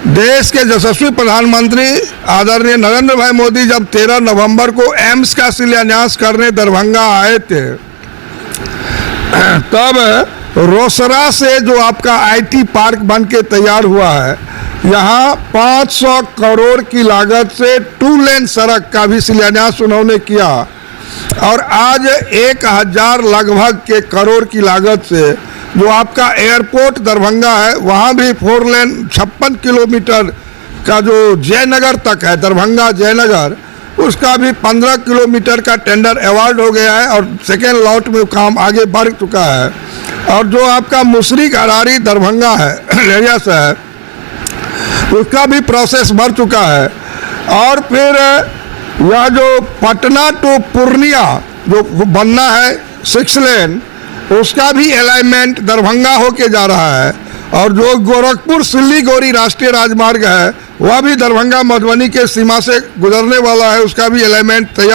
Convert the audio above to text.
देश के यशस्वी प्रधानमंत्री आदरणीय नरेंद्र भाई मोदी जब 13 नवंबर को एम्स का शिलान्यास करने दरभंगा आए थे, तब रोसड़ा से जो आपका आईटी पार्क बन के तैयार हुआ है, यहाँ 500 करोड़ की लागत से 2 लेन सड़क का भी शिलान्यास उन्होंने किया। और आज 1000 लगभग के करोड़ की लागत से जो आपका एयरपोर्ट दरभंगा है, वहाँ भी 4 लेन 56 किलोमीटर का जो जयनगर तक है, दरभंगा जयनगर, उसका भी 15 किलोमीटर का टेंडर अवार्ड हो गया है और सेकेंड लॉट में काम आगे बढ़ चुका है। और जो आपका मुसरी घरारी दरभंगा है, लेरिया से है, उसका भी प्रोसेस बढ़ चुका है। और फिर यह जो पटना टू पूर्णिया जो बनना है 6 लेन, उसका भी अलाइनमेंट दरभंगा होके जा रहा है। और जो गोरखपुर सिल्लीगुड़ी राष्ट्रीय राजमार्ग है, वह भी दरभंगा मधुबनी के सीमा से गुजरने वाला है, उसका भी अलाइनमेंट तैयार